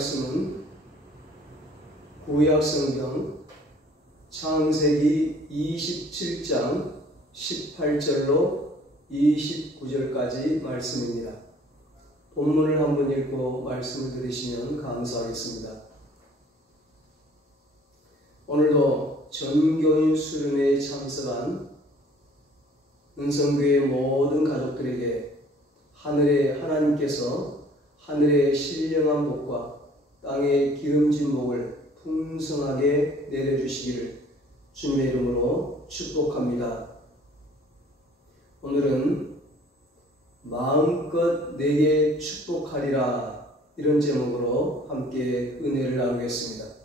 말씀은 구약 성경 창세기 27장 18절로 29절까지 말씀입니다. 본문을 한번 읽고 말씀을 들으시면 감사하겠습니다. 오늘도 전교인 수련회에 참석한 은성교회 모든 가족들에게 하늘의 하나님께서 하늘의 신령한 복과 땅의 기름진 복을 풍성하게 내려주시기를 주님의 이름으로 축복합니다. 오늘은 마음껏 내게 축복하리라, 이런 제목으로 함께 은혜를 나누겠습니다.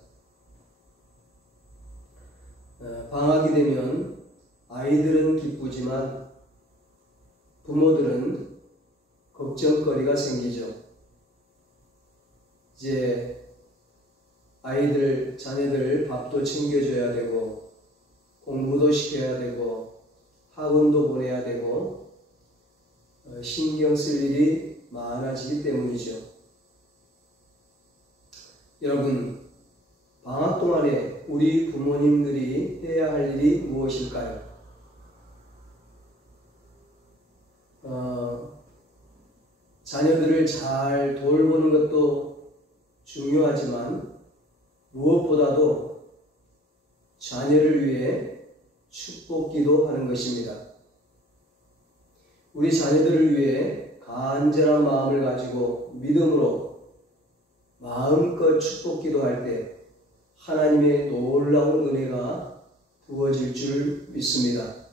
방학이 되면 아이들은 기쁘지만 부모들은 걱정거리가 생기죠. 이제 자녀들 밥도 챙겨줘야 되고, 공부도 시켜야 되고, 학원도 보내야 되고, 신경 쓸 일이 많아지기 때문이죠. 여러분, 방학 동안에 우리 부모님들이 해야 할 일이 무엇일까요? 자녀들을 잘 돌보는 것도 중요하지만 무엇보다도 자녀를 위해 축복기도 하는 것입니다. 우리 자녀들을 위해 간절한 마음을 가지고 믿음으로 마음껏 축복기도 할 때 하나님의 놀라운 은혜가 부어질 줄 믿습니다.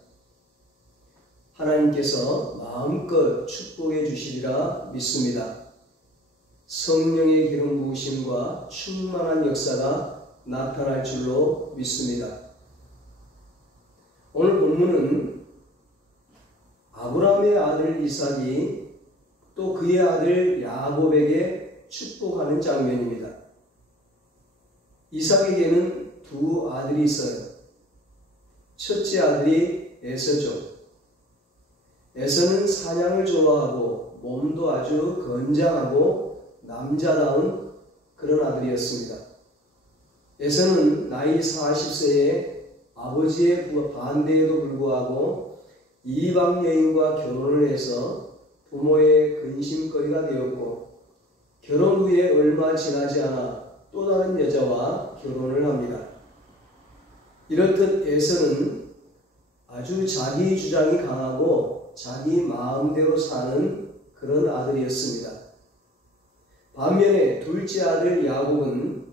하나님께서 마음껏 축복해 주시리라 믿습니다. 성령의 기름 부으심과 충만한 역사가 나타날 줄로 믿습니다. 오늘 본문은 아브라함의 아들 이삭이 또 그의 아들 야곱에게 축복하는 장면입니다. 이삭에게는 두 아들이 있어요. 첫째 아들이 에서죠. 에서는 사냥을 좋아하고 몸도 아주 건장하고 남자다운 그런 아들이었습니다. 에서는 나이 40세에 아버지의 반대에도 불구하고 이방 여인과 결혼을 해서 부모의 근심거리가 되었고, 결혼 후에 얼마 지나지 않아 또 다른 여자와 결혼을 합니다. 이렇듯 에서는 아주 자기 주장이 강하고 자기 마음대로 사는 그런 아들이었습니다. 반면에 둘째 아들 야곱은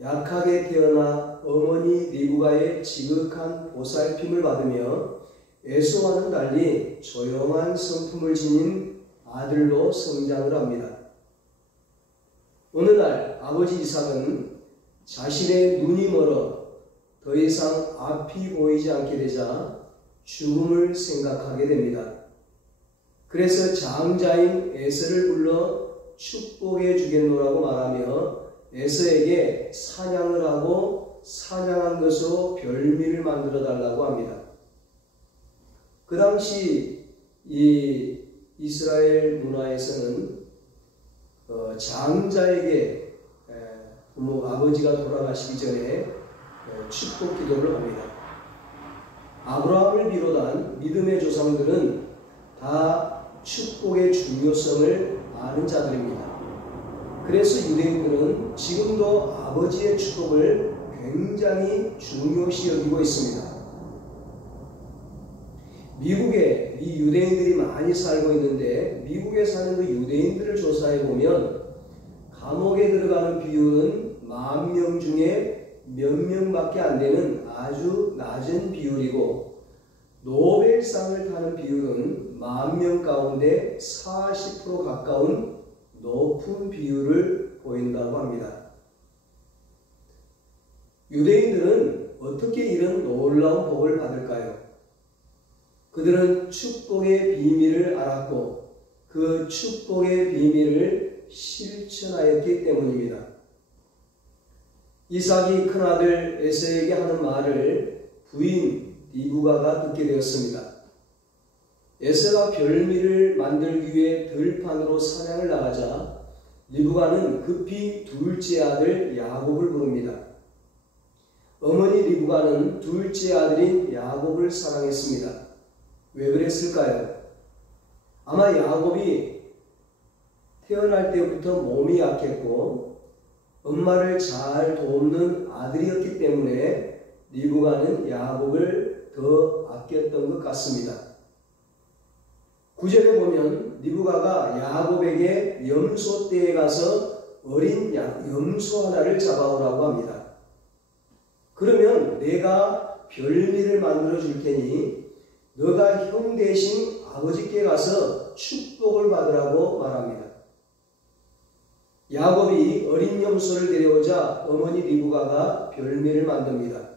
약하게 태어나 어머니 리브가의 지극한 보살핌을 받으며 에서와는 달리 조용한 성품을 지닌 아들로 성장을 합니다. 어느 날 아버지 이삭은 자신의 눈이 멀어 더 이상 앞이 보이지 않게 되자 죽음을 생각하게 됩니다. 그래서 장자인 에서를 불러 축복해 주겠노라고 말하며 에서에게 사냥을 하고 사냥한 것으로 별미를 만들어 달라고 합니다. 그 당시 이 이스라엘 문화에서는 장자에게 아버지가 돌아가시기 전에 축복 기도를 합니다. 아브라함을 비롯한 믿음의 조상들은 다 축복의 중요성을 아는 자들입니다. 그래서 유대인들은 지금도 아버지의 축복을 굉장히 중요시 여기고 있습니다. 미국에 이 유대인들이 많이 살고 있는데, 미국에 사는 그 유대인들을 조사해 보면 감옥에 들어가는 비율은 10,000명 중에 몇 명밖에 안 되는 아주 낮은 비율이고, 노벨상을 타는 비율은 10,000명 가운데 40% 가까운 높은 비율을 보인다고 합니다. 유대인들은 어떻게 이런 놀라운 복을 받을까요? 그들은 축복의 비밀을 알았고 그 축복의 비밀을 실천하였기 때문입니다. 이삭이 큰아들 에서에게 하는 말을 부인 리브가가 듣게 되었습니다. 에서가 별미를 만들기 위해 들판으로 사냥을 나가자 리브가는 급히 둘째 아들 야곱을 부릅니다. 어머니 리브가는 둘째 아들인 야곱을 사랑했습니다. 왜 그랬을까요? 아마 야곱이 태어날 때부터 몸이 약했고 엄마를 잘 돕는 아들이었기 때문에 리브가는 야곱을 더 아꼈던 것 같습니다. 9절에 보면 리브가가 야곱에게 염소떼에 가서 어린 염소 하나를 잡아오라고 합니다. 그러면 내가 별미를 만들어 줄 테니 너가 형 대신 아버지께 가서 축복을 받으라고 말합니다. 야곱이 어린 염소를 데려오자 어머니 리브가가 별미를 만듭니다.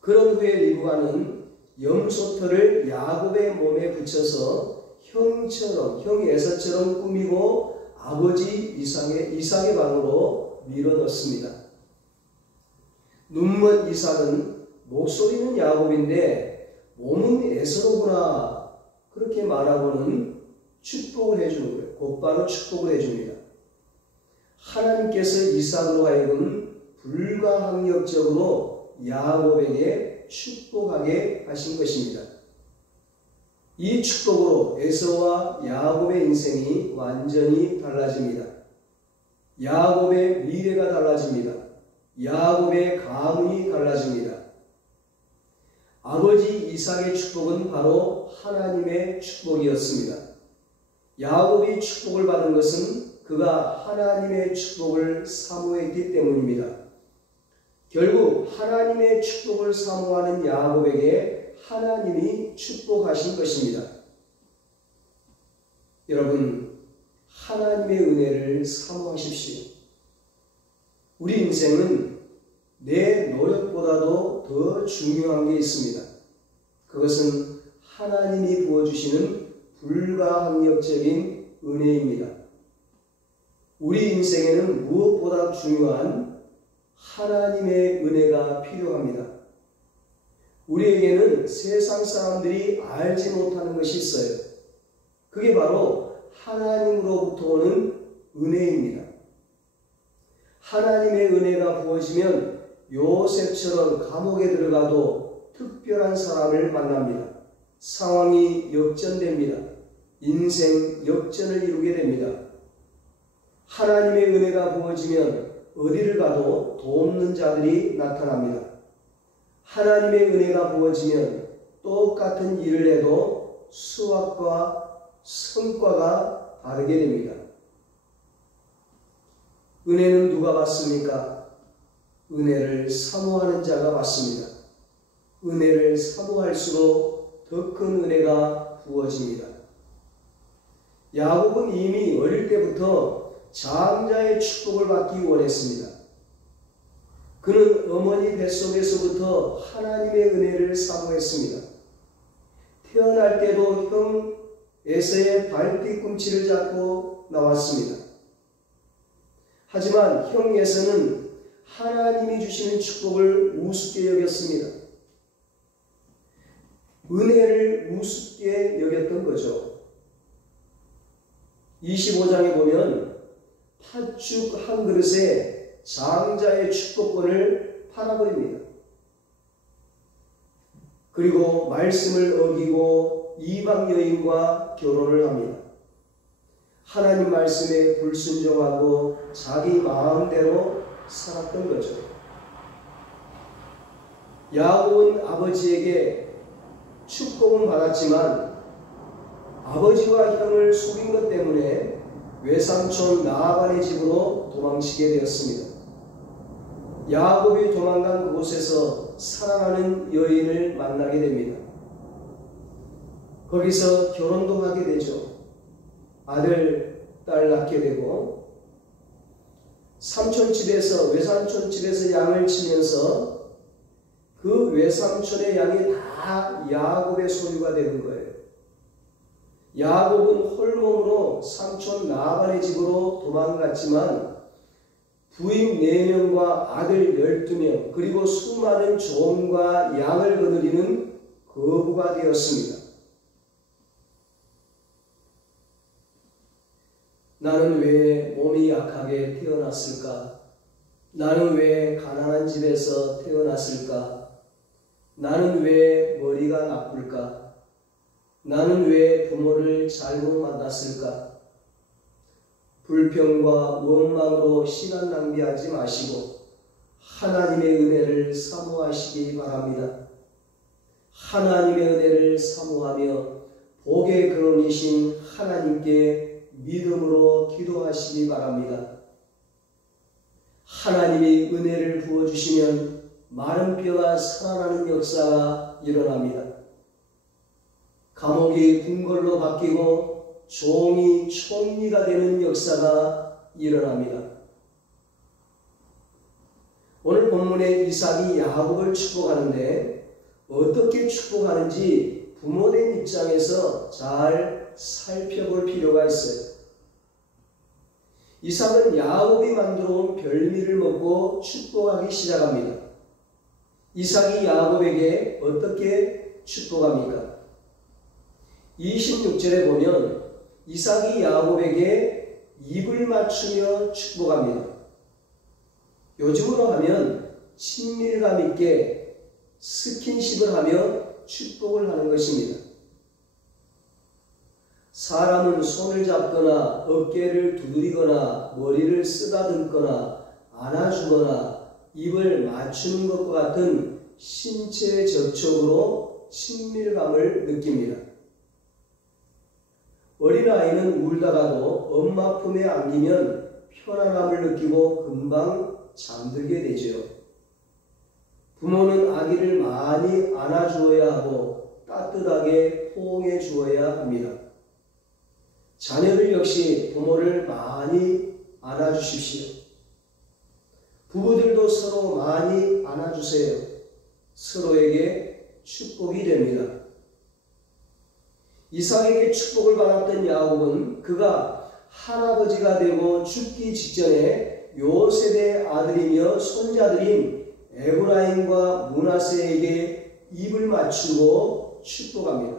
그런 후에 리브가는 염소털을 야곱의 몸에 붙여서 형 에서처럼 꾸미고 아버지 이삭의 방으로 밀어넣습니다. 눈먼 이삭은 목소리는 야곱인데 몸은 에서로구나 그렇게 말하고는 축복을 해주는 거예요. 곧바로 축복을 해줍니다. 하나님께서 이삭으로 하여금 불가항력적으로 야곱에게 축복하게 하신 것입니다. 이 축복으로 에서와 야곱의 인생이 완전히 달라집니다. 야곱의 미래가 달라집니다. 야곱의 가문이 달라집니다. 아버지 이삭의 축복은 바로 하나님의 축복이었습니다. 야곱이 축복을 받은 것은 그가 하나님의 축복을 사모했기 때문입니다. 결국 하나님의 축복을 사모하는 야곱에게 하나님이 축복하신 것입니다. 여러분, 하나님의 은혜를 사모하십시오. 우리 인생은 내 노력보다도 더 중요한 게 있습니다. 그것은 하나님이 부어주시는 불가항력적인 은혜입니다. 우리 인생에는 무엇보다 중요한 하나님의 은혜가 필요합니다. 우리에게는 세상 사람들이 알지 못하는 것이 있어요. 그게 바로 하나님으로부터 오는 은혜입니다. 하나님의 은혜가 부어지면 요셉처럼 감옥에 들어가도 특별한 사람을 만납니다. 상황이 역전됩니다. 인생 역전을 이루게 됩니다. 하나님의 은혜가 부어지면 어디를 가도 돕는 자들이 나타납니다. 하나님의 은혜가 부어지면 똑같은 일을 해도 수확과 성과가 다르게 됩니다. 은혜는 누가 받습니까? 은혜를 사모하는 자가 받습니다. 은혜를 사모할수록 더 큰 은혜가 부어집니다. 야곱은 이미 어릴 때부터 장자의 축복을 받기 원했습니다. 그는 어머니 뱃속에서부터 하나님의 은혜를 사모했습니다. 태어날 때도 형 에서의 발뒤꿈치를 잡고 나왔습니다. 하지만 형 에서는 하나님이 주시는 축복을 우습게 여겼습니다. 은혜를 우습게 여겼던 거죠. 25장에 보면 팥죽 한 그릇에 장자의 축복권을 팔아버립니다. 그리고 말씀을 어기고 이방 여인과 결혼을 합니다. 하나님 말씀에 불순종하고 자기 마음대로 살았던 거죠. 야곱은 아버지에게 축복은 받았지만 아버지와 형을 속인 것 때문에 외삼촌 라반의 집으로 도망치게 되었습니다. 야곱이 도망간 그곳에서 사랑하는 여인을 만나게 됩니다. 거기서 결혼도 하게 되죠. 아들, 딸 낳게 되고 삼촌 집에서 외삼촌 집에서 양을 치면서 그 외삼촌의 양이 다 야곱의 소유가 되는 거예요. 야곱은 홀몸으로 삼촌 라반의 집으로 도망갔지만 부인 4명과 아들 12명 그리고 수많은 종과 양을 거느리는 거부가 되었습니다. 나는 왜 몸이 약하게 태어났을까? 나는 왜 가난한 집에서 태어났을까? 나는 왜 머리가 나쁠까? 나는 왜 부모를 잘못 만났을까? 불평과 원망으로 시간 낭비하지 마시고 하나님의 은혜를 사모하시기 바랍니다. 하나님의 은혜를 사모하며 복의 근원이신 하나님께 믿음으로 기도하시기 바랍니다. 하나님이 은혜를 부어주시면 마른 뼈가 살아나는 역사가 일어납니다. 감옥이 궁궐로 바뀌고 종이 총리가 되는 역사가 일어납니다. 오늘 본문에 이삭이 야곱을 축복하는데 어떻게 축복하는지 부모된 입장에서 잘 살펴볼 필요가 있어요. 이삭은 야곱이 만들어 온 별미를 먹고 축복하기 시작합니다. 이삭이 야곱에게 어떻게 축복합니까? 26절에 보면 이삭이 야곱에게 입을 맞추며 축복합니다. 요즘으로 하면 친밀감 있게 스킨십을 하며 축복을 하는 것입니다. 사람은 손을 잡거나 어깨를 두드리거나 머리를 쓰다듬거나 안아주거나 입을 맞추는 것과 같은 신체 접촉으로 친밀감을 느낍니다. 어린아이는 울다가도 엄마 품에 안기면 편안함을 느끼고 금방 잠들게 되죠. 부모는 아기를 많이 안아주어야 하고 따뜻하게 포옹해 주어야 합니다. 자녀들 역시 부모를 많이 안아주십시오. 부부들도 서로 많이 안아주세요. 서로에게 축복이 됩니다. 이삭에게 축복을 받았던 야곱은 그가 할아버지가 되고 죽기 직전에 요셉의 아들이며 손자들인 에브라임과 므낫세에게 입을 맞추고 축복합니다.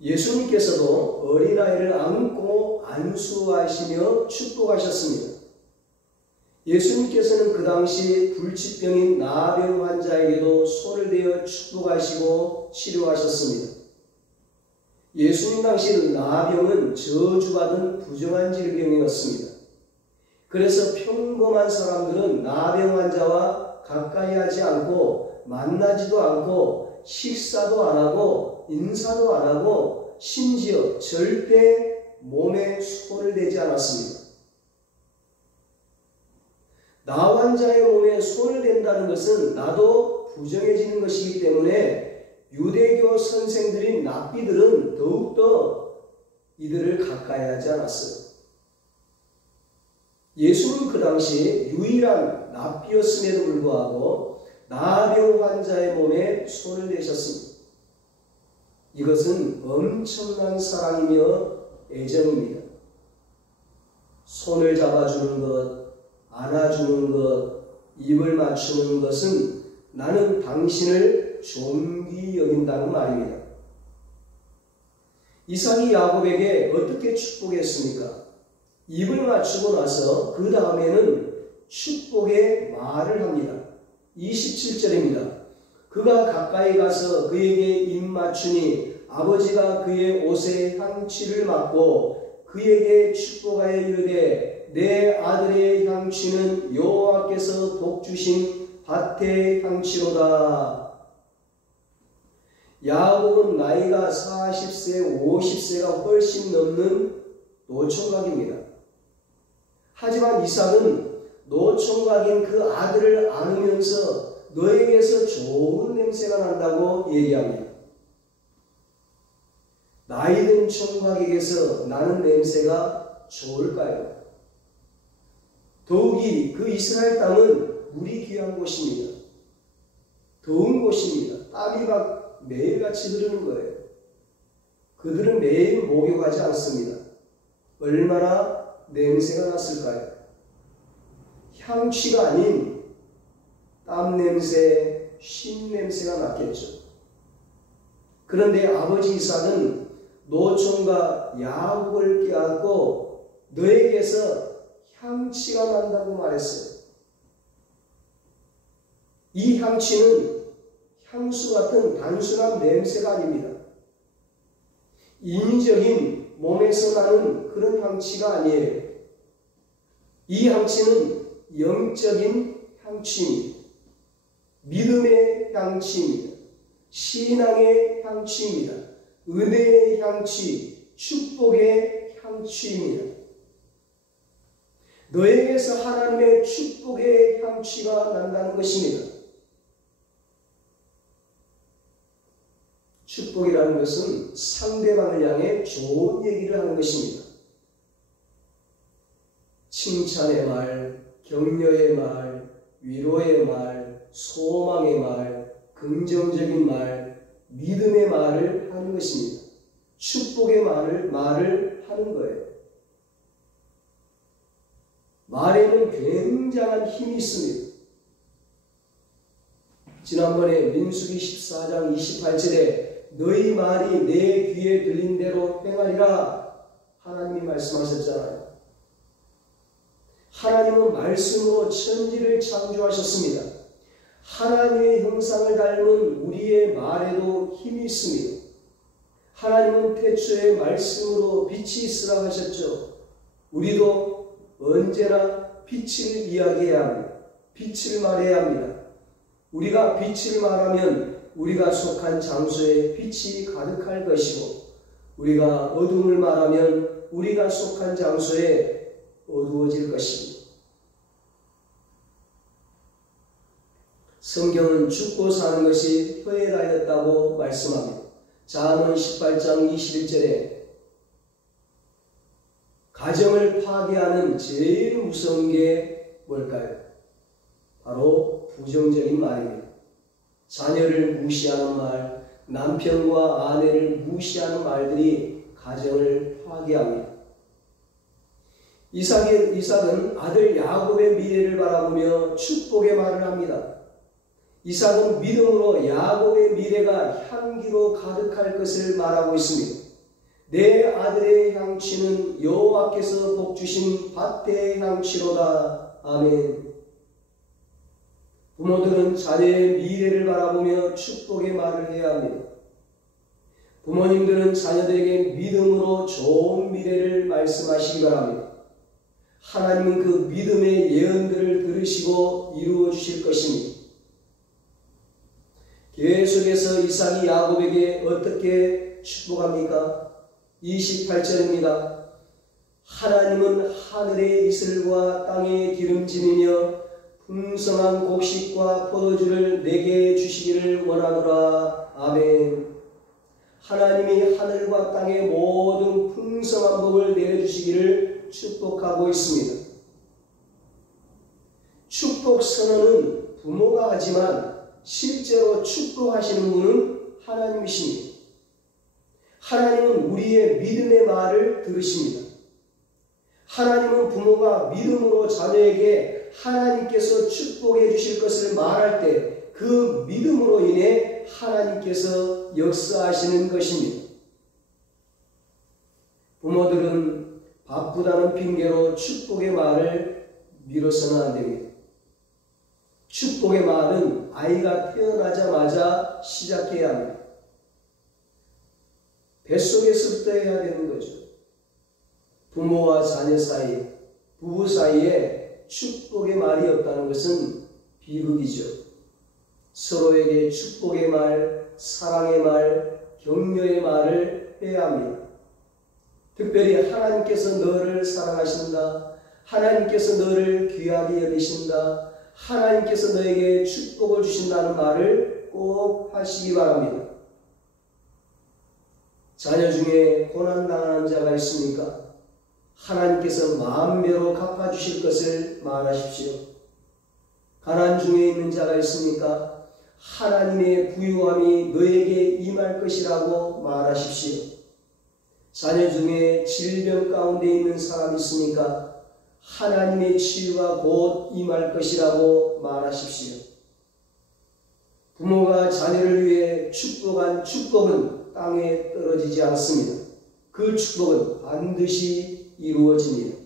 예수님께서도 어린아이를 안고 안수하시며 축복하셨습니다. 예수님께서는 그 당시 불치병인 나병 환자에게도 손을 대어 축복하시고 치료하셨습니다. 예수님 당시 나병은 저주받은 부정한 질병이었습니다. 그래서 평범한 사람들은 나병 환자와 가까이 하지 않고 만나지도 않고 식사도 안 하고 인사도 안 하고 심지어 절대 몸에 손을 대지 않았습니다. 나 환자의 몸에 손을 댄다는 것은 나도 부정해지는 것이기 때문에 유대교 선생들인 랍비들은 더욱더 이들을 가까이 하지 않았어요. 예수는 그 당시 유일한 랍비였음에도 불구하고 나병 환자의 몸에 손을 대셨습니다. 이것은 엄청난 사랑이며 애정입니다. 손을 잡아주는 것, 안아주는 것, 입을 맞추는 것은 나는 당신을 존귀 여긴다는 말입니다. 이삭이 야곱에게 어떻게 축복했습니까? 입을 맞추고 나서 그 다음에는 축복의 말을 합니다. 27절입니다. 그가 가까이 가서 그에게 입 맞추니 아버지가 그의 옷에 향취를 맡고 그에게 축복하여 이르되 내 아들의 향취는 여호와께서 복주신 밭의 향취로다. 야곱은 나이가 40세, 50세가 훨씬 넘는 노총각입니다. 하지만 이삭은 노총각인 그 아들을 안으면서 너에게서 좋은 냄새가 난다고 얘기합니다. 나이든 총각에게서 나는 냄새가 좋을까요? 더욱이 그 이스라엘 땅은 물이 귀한 곳입니다. 더운 곳입니다. 땀이 막 매일같이 흐르는 거예요. 그들은 매일 목욕하지 않습니다. 얼마나 냄새가 났을까요? 향취가 아닌 땀 냄새, 쉰 냄새가 났겠죠. 그런데 아버지 이삭은 노총과 야곱을 껴안고 너에게서 향취가 난다고 말했어요. 이 향취는 향수 같은 단순한 냄새가 아닙니다. 인위적인 몸에서 나는 그런 향취가 아니에요. 이 향취는 영적인 향취입니다. 믿음의 향취입니다. 신앙의 향취입니다. 은혜의 향취, 축복의 향취입니다. 너에게서 하나님의 축복의 향취가 난다는 것입니다. 축복이라는 것은 상대방을 향해 좋은 얘기를 하는 것입니다. 칭찬의 말, 격려의 말, 위로의 말, 소망의 말, 긍정적인 말, 믿음의 말을 하는 것입니다. 축복의 말을 하는 거예요. 말에는 굉장한 힘이 있습니다. 지난번에 민수기 14장 28절에 너희 말이 내 귀에 들린 대로 행하리라 하나님이 말씀하셨잖아요. 하나님은 말씀으로 천지를 창조하셨습니다. 하나님의 형상을 닮은 우리의 말에도 힘이 있습니다. 하나님은 태초에 말씀으로 빛이 있으라 하셨죠. 우리도 언제나 빛을 이야기해야 합니다. 빛을 말해야 합니다. 우리가 빛을 말하면 우리가 속한 장소에 빛이 가득할 것이고, 우리가 어둠을 말하면 우리가 속한 장소에 어두워질 것입니다. 성경은 죽고 사는 것이 허회하였다고 말씀합니다. 잠언 18장 21절에 가정을 파괴하는 제일 무서운 게 뭘까요? 바로 부정적인 말입니다. 자녀를 무시하는 말, 남편과 아내를 무시하는 말들이 가정을 파괴합니다. 이삭은 아들 야곱의 미래를 바라보며 축복의 말을 합니다. 이삭은 믿음으로 야곱의 미래가 향기로 가득할 것을 말하고 있습니다. 내 아들의 향취는 여호와께서 복주신 밭의 향취로다. 아멘. 부모들은 자녀의 미래를 바라보며 축복의 말을 해야 합니다. 부모님들은 자녀들에게 믿음으로 좋은 미래를 말씀하시기 바랍니다. 하나님은 그 믿음의 예언들을 들으시고 이루어 주실 것입니다. 계속해서 이삭이 야곱에게 어떻게 축복합니까? 28절입니다. 하나님은 하늘의 이슬과 땅의 기름짐이며 풍성한 곡식과 포도주를 내게 주시기를 원하노라. 아멘. 하나님이 하늘과 땅의 모든 풍성한 복을 내려주시기를 축복하고 있습니다. 축복 선언은 부모가 하지만 실제로 축복하시는 분은 하나님이십니다. 하나님은 우리의 믿음의 말을 들으십니다. 하나님은 부모가 믿음으로 자녀에게 하나님께서 축복해 주실 것을 말할 때 그 믿음으로 인해 하나님께서 역사하시는 것입니다. 부모들은 바쁘다는 핑계로 축복의 말을 미뤄서는 안 됩니다. 축복의 말은 아이가 태어나자마자 시작해야 합니다. 뱃속에서부터 해야 되는 거죠. 부모와 자녀 사이, 부부 사이에 축복의 말이 없다는 것은 비극이죠. 서로에게 축복의 말, 사랑의 말, 격려의 말을 해야 합니다. 특별히 하나님께서 너를 사랑하신다. 하나님께서 너를 귀하게 여기신다. 하나님께서 너에게 축복을 주신다는 말을 꼭 하시기 바랍니다. 자녀 중에 고난당하는 자가 있습니까? 하나님께서 만배로 갚아주실 것을 말하십시오. 가난 중에 있는 자가 있습니까? 하나님의 부유함이 너에게 임할 것이라고 말하십시오. 자녀 중에 질병 가운데 있는 사람이 있습니까? 하나님의 치유가 곧 임할 것이라고 말하십시오. 부모가 자녀를 위해 축복한 축복은 땅에 떨어지지 않습니다. 그 축복은 반드시 이루어집니다.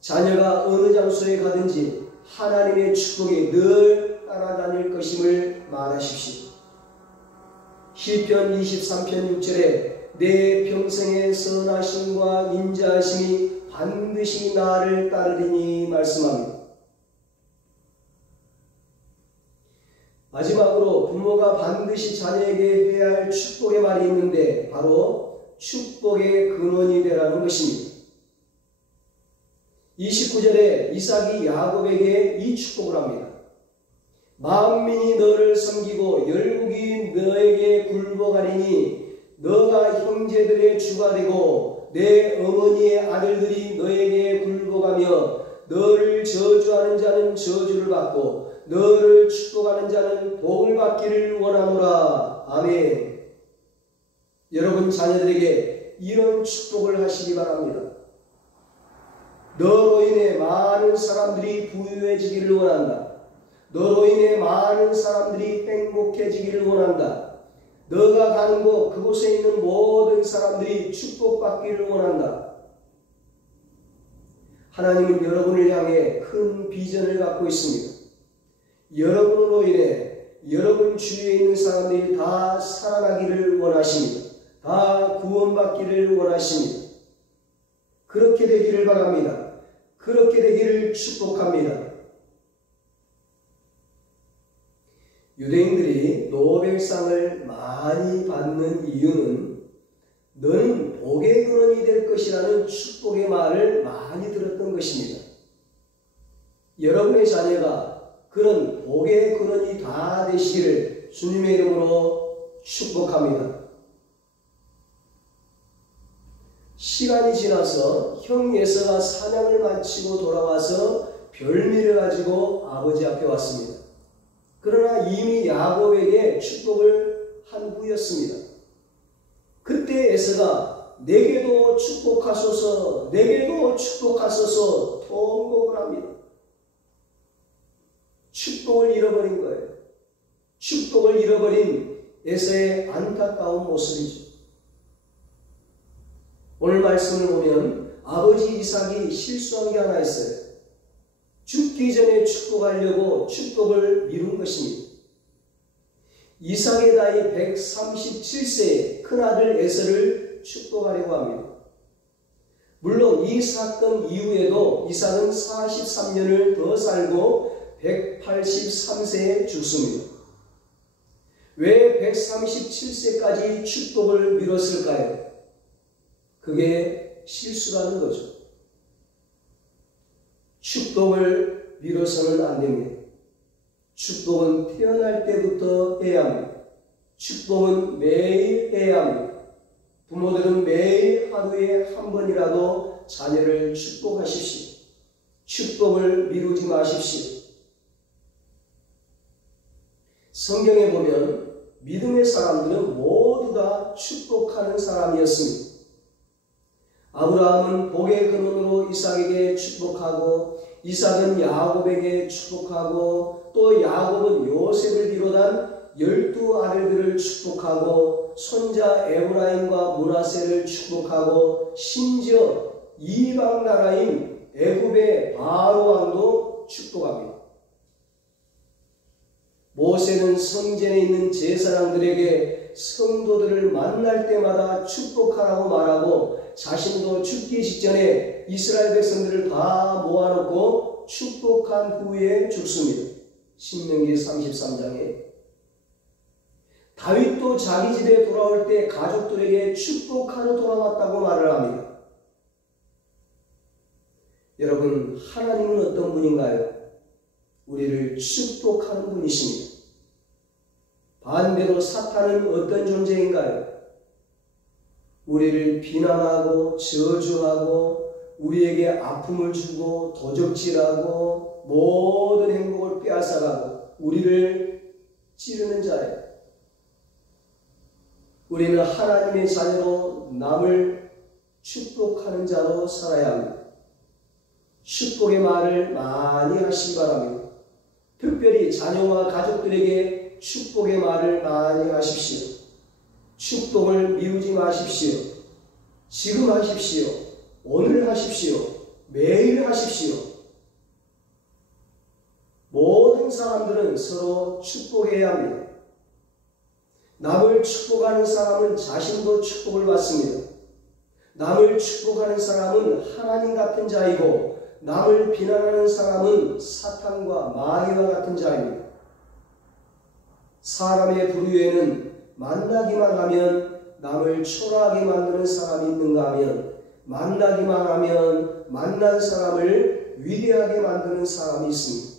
자녀가 어느 장소에 가든지 하나님의 축복이 늘 따라다닐 것임을 말하십시오. 시편 23편 6절에 내 평생의 선하심과 인자하심이 반드시 나를 따르리니 말씀합니다. 마지막으로 부모가 반드시 자녀에게 해야 할 축복의 말이 있는데 바로 축복의 근원이 되라는 것입니다. 29절에 이삭이 야곱에게 이 축복을 합니다. 만민이 너를 섬기고 열국이 너에게 굴복하리니 너가 형제들의 주가 되고 내 어머니의 아들들이 너에게 굴복하며 너를 저주하는 자는 저주를 받고 너를 축복하는 자는 복을 받기를 원하노라. 아멘. 여러분 자녀들에게 이런 축복을 하시기 바랍니다. 너로 인해 많은 사람들이 부유해지기를 원한다. 너로 인해 많은 사람들이 행복해지기를 원한다. 너가 가는 곳 그곳에 있는 모든 사람들이 축복받기를 원한다. 하나님은 여러분을 향해 큰 비전을 갖고 있습니다. 여러분으로 인해 여러분 주위에 있는 사람들이 다 살아나기를 원하십니다. 다 구원받기를 원하십니다. 그렇게 되기를 바랍니다. 그렇게 되기를 축복합니다. 유대인들이 노벨상을 많이 받는 이유는 너는 복의 근원이 될 것이라는 축복의 말을 많이 들었던 것입니다. 여러분의 자녀가 그런 복의 근원이 다 되시기를 주님의 이름으로 축복합니다. 시간이 지나서 형 예서가 사냥을 마치고 돌아와서 별미를 가지고 아버지 앞에 왔습니다. 그러나 이미 야곱에게 축복을 한 후였습니다. 그때 에서가 내게도 축복하소서 내게도 축복하소서 통곡을 합니다. 축복을 잃어버린 거예요. 축복을 잃어버린 에서의 안타까운 모습이죠. 오늘 말씀을 보면 아버지 이삭이 실수한 게 하나 있어요. 죽기 전에 축복하려고 축복을 미룬 것입니다. 이삭의 나이 137세에 큰아들 에서를 축복하려고 합니다. 물론 이 사건 이후에도 이삭은 43년을 더 살고 183세에 죽습니다. 왜 137세까지 축복을 미뤘을까요? 그게 실수라는 거죠. 축복을 미뤄서는 안 됩니다. 축복은 태어날 때부터 해야 합니다. 축복은 매일 해야 합니다. 부모들은 매일 하루에 한 번이라도 자녀를 축복하십시오. 축복을 미루지 마십시오. 성경에 보면 믿음의 사람들은 모두 다 축복하는 사람이었습니다. 아브라함은 복의 근원으로 이삭에게 축복하고 이삭은 야곱에게 축복하고 또 야곱은 요셉을 비롯한 12아들들을 축복하고 손자 에브라임과 므낫세를 축복하고 심지어 이방 나라인 애굽의 바로 왕도 축복합니다. 모세는 성전에 있는 제사장들에게 성도들을 만날 때마다 축복하라고 말하고 자신도 죽기 직전에 이스라엘 백성들을 다 모아놓고 축복한 후에 죽습니다. 신명기 33장에 다윗도 자기 집에 돌아올 때 가족들에게 축복하러 돌아왔다고 말을 합니다. 여러분, 하나님은 어떤 분인가요? 우리를 축복하는 분이십니다. 반대로 사탄은 어떤 존재인가요? 우리를 비난하고 저주하고 우리에게 아픔을 주고 도적질하고 모든 행복을 빼앗아가고 우리를 찌르는 자예요. 우리는 하나님의 자녀로 남을 축복하는 자로 살아야 합니다. 축복의 말을 많이 하시기 바랍니다. 특별히 자녀와 가족들에게 축복의 말을 많이 하십시오. 축복을 미루지 마십시오. 지금 하십시오. 오늘 하십시오. 매일 하십시오. 모든 사람들은 서로 축복해야 합니다. 남을 축복하는 사람은 자신도 축복을 받습니다. 남을 축복하는 사람은 하나님 같은 자이고 남을 비난하는 사람은 사탄과 마귀와 같은 자입니다. 사람의 부류에는 만나기만 하면 남을 초라하게 만드는 사람이 있는가 하면 만나기만 하면 만난 사람을 위대하게 만드는 사람이 있습니다.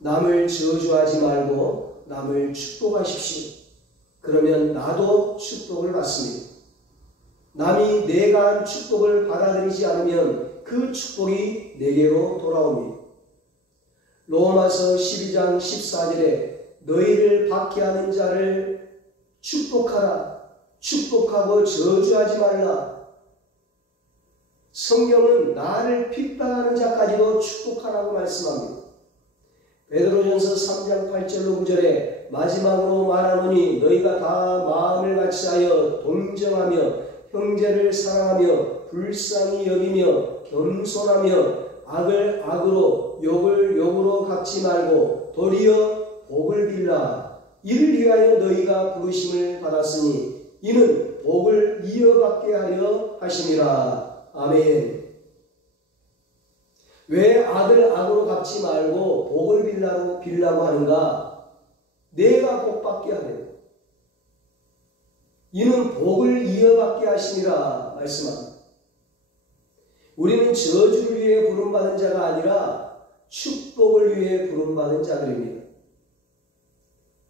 남을 저주하지 말고 남을 축복하십시오. 그러면 나도 축복을 받습니다. 남이 내가 한 축복을 받아들이지 않으면 그 축복이 내게로 돌아옵니다. 로마서 12장 14절에 너희를 박해하는 자를 축복하라. 축복하고 저주하지 말라. 성경은 나를 핍박하는 자까지도 축복하라고 말씀합니다. 베드로전서 3장 8절로 9절에 마지막으로 말하노니 너희가 다 마음을 같이하여 동정하며 형제를 사랑하며 불쌍히 여기며 겸손하며 악을 악으로 욕을 욕으로 갚지 말고 도리어 복을 빌라. 이를 위하여 너희가 부르심을 받았으니 이는 복을 이어받게 하려 하심이라. 아멘. 왜 악을 악으로 갚지 말고 복을 빌라고 하는가? 내가 복받게 하려. 이는 복을 이어받게 하심이라 말씀합니다. 우리는 저주를 위해 부름받은 자가 아니라 축복을 위해 부름받은 자들입니다.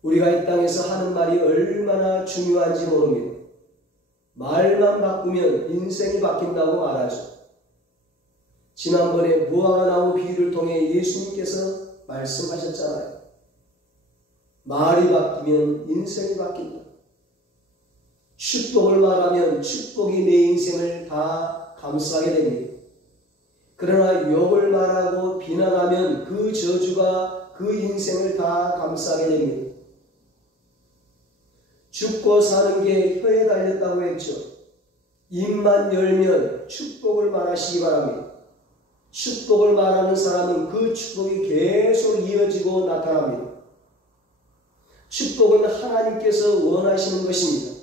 우리가 이 땅에서 하는 말이 얼마나 중요한지 모릅니다. 말만 바꾸면 인생이 바뀐다고 말하죠. 지난번에 무화과 나무 비유를 통해 예수님께서 말씀하셨잖아요. 말이 바뀌면 인생이 바뀐다. 축복을 말하면 축복이 내 인생을 다 감싸게 됩니다. 그러나 욕을 말하고 비난하면 그 저주가 그 인생을 다 감싸게 됩니다. 죽고 사는 게 혀에 달렸다고 했죠. 입만 열면 축복을 말하시기 바랍니다. 축복을 말하는 사람은 그 축복이 계속 이어지고 나타납니다. 축복은 하나님께서 원하시는 것입니다.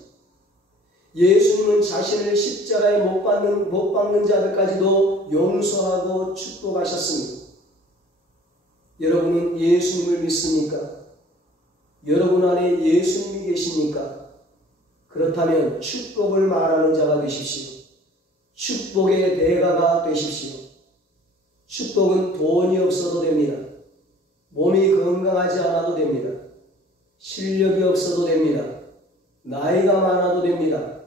예수님은 자신을 십자가에 못 박는 자들까지도 용서하고 축복하셨습니다. 여러분은 예수님을 믿습니까? 여러분 안에 예수님이 계십니까? 그렇다면 축복을 말하는 자가 되십시오. 축복의 대가가 되십시오. 축복은 돈이 없어도 됩니다. 몸이 건강하지 않아도 됩니다. 실력이 없어도 됩니다. 나이가 많아도 됩니다.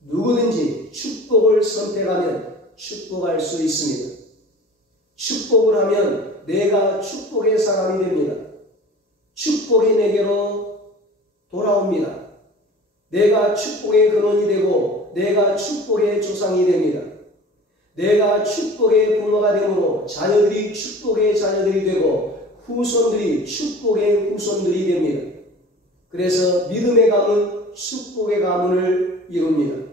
누구든지 축복을 선택하면 축복할 수 있습니다. 축복을 하면 내가 축복의 사람이 됩니다. 축복이 내게로 돌아옵니다. 내가 축복의 근원이 되고 내가 축복의 조상이 됩니다. 내가 축복의 부모가 되므로 자녀들이 축복의 자녀들이 되고 후손들이 축복의 후손들이 됩니다. 그래서 믿음의 가문, 축복의 가문을 이룹니다.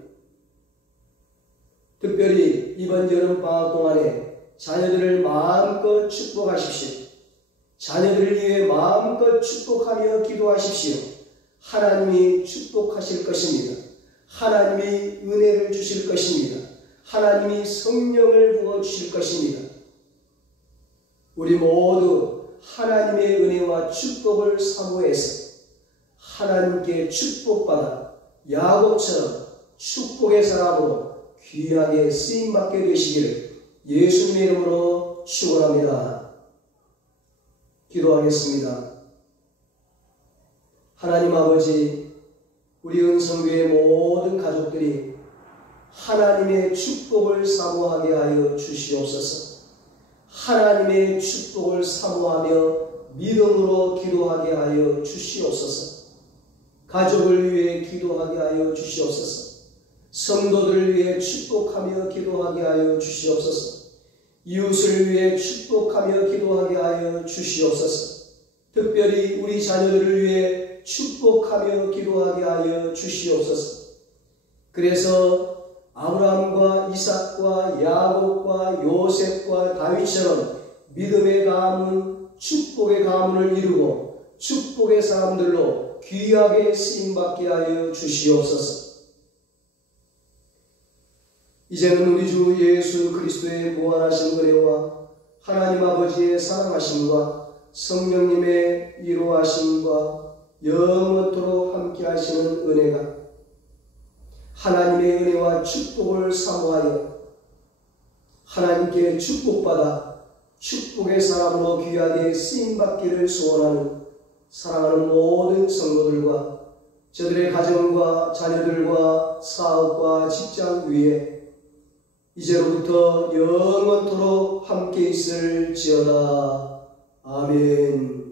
특별히 이번 여름방학 동안에 자녀들을 마음껏 축복하십시오. 자녀들을 위해 마음껏 축복하며 기도하십시오. 하나님이 축복하실 것입니다. 하나님이 은혜를 주실 것입니다. 하나님이 성령을 부어주실 것입니다. 우리 모두 하나님의 은혜와 축복을 사모해서 하나님께 축복받아 야곱처럼 축복의 사람으로 귀하게 쓰임받게 되시기를 예수님의 이름으로 축원합니다. 기도하겠습니다. 하나님 아버지, 우리 은성교회 모든 가족들이 하나님의 축복을 사모하게 하여 주시옵소서. 하나님의 축복을 사모하며 믿음으로 기도하게 하여 주시옵소서. 가족을 위해 기도하게 하여 주시옵소서. 성도들을 위해 축복하며 기도하게 하여 주시옵소서. 이웃을 위해 축복하며 기도하게 하여 주시옵소서. 특별히 우리 자녀들을 위해 위해 축복하며 기도하게 하여 주시옵소서. 그래서 아브라함과 이삭과 야곱과 요셉과 다윗처럼 믿음의 가문, 축복의 가문을 이루고 축복의 사람들로 귀하게 쓰임받게 하여 주시옵소서. 이제는 우리 주 예수 그리스도의 무한하신 은혜와 하나님 아버지의 사랑하심과 성령님의 위로하심과 영원토록 함께 하시는 은혜가 하나님의 은혜와 축복을 사모하여 하나님께 축복받아 축복의 사람으로 귀하게 쓰임받기를 소원하는 사랑하는 모든 성도들과 저들의 가정과 자녀들과 사업과 직장 위에 이제로부터 영원토록 함께 있을지어다. 아멘.